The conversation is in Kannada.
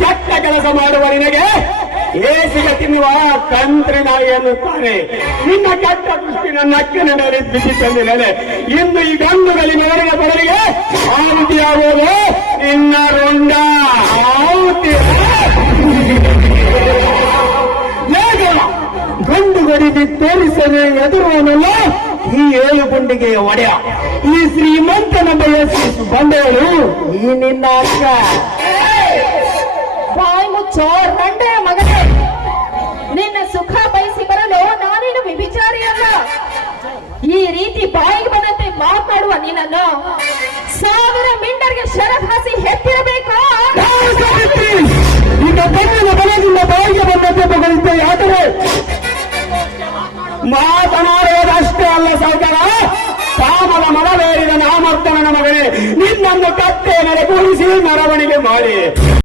ಕೆಟ್ಟ ಕೆಲಸ ಮಾಡುವ ನಿನಗೆ ಏಸಿಗೆ ತಿನ್ನುವ ಕಂತ್ರಿ ನಾಯಿ ಎನ್ನುತ್ತಾರೆ. ನಿನ್ನ ಕೆಟ್ಟ ದೃಷ್ಟಿ ನನ್ನ ಅಕ್ಕಿನ ಮೇಲೆ ಬಿದ್ದಿದ್ದ ಮೇಲೆ ಇಂದು ಈ ಗಂಡುಗಲಿ ಮೇಲಿನ ಬದಲಿಗೆ ಆಹುತಿಯಾಗುವುದು ನಿನ್ನ ರುಂಡ. ಆಹುತಿ ಗಂಡು ಗಡಿಗೆ ತೋರಿಸದೆ ಎದುರುವನಲ್ಲ ಈ ಏಳು ಗುಂಡಿಗೆಯ ಒಡೆಯ, ಈ ಶ್ರೀಮಂತನ ಬಯಸಿ ಬಂದವರು ಈ ನಿನ್ನ ಅಕ್ಕ. ಬಾಯಿ ಮುಚ್ಚೋ ರಂಡೆಯ ಮಗನೇ, ನಿನ್ನ ಸುಖ ಬಯಸಿ ಬರಲು ನಾನೇನು ವಿಭಿಚಾರಿಯಲ್ಲ. ಈ ರೀತಿ ಬಾಯಿಗೆ ಬಂದಂತೆ ಮಾತನಾಡುವ ನಿನ್ನನ್ನು ಸಾವಿರ ಮಿಂಡರ್ಗೆ ಶರಭಾಸಿ ಹೆತ್ತಿರಬೇಕು. ಈಗ ಬೆನ್ನಿನ ಬಲದಿಂದ ಬಾಯಿಗೆ ಬಂದಂತೆ ಮಗಳಿದ್ದೆ. ಆದರೆ ಮಾತನಾಡುವುದಷ್ಟೇ ಅಲ್ಲ ಸೌಕರ, ಕಾಮದ ಮನವೇರಿದ ನಾಮರ್ಥನ ಮಗನೇ, ನಿನ್ನನ್ನು ಕತ್ತೆ ಮೇಲೆ ಕೂರಿಸಿ ಮೆರವಣಿಗೆ ಮಾಡಿ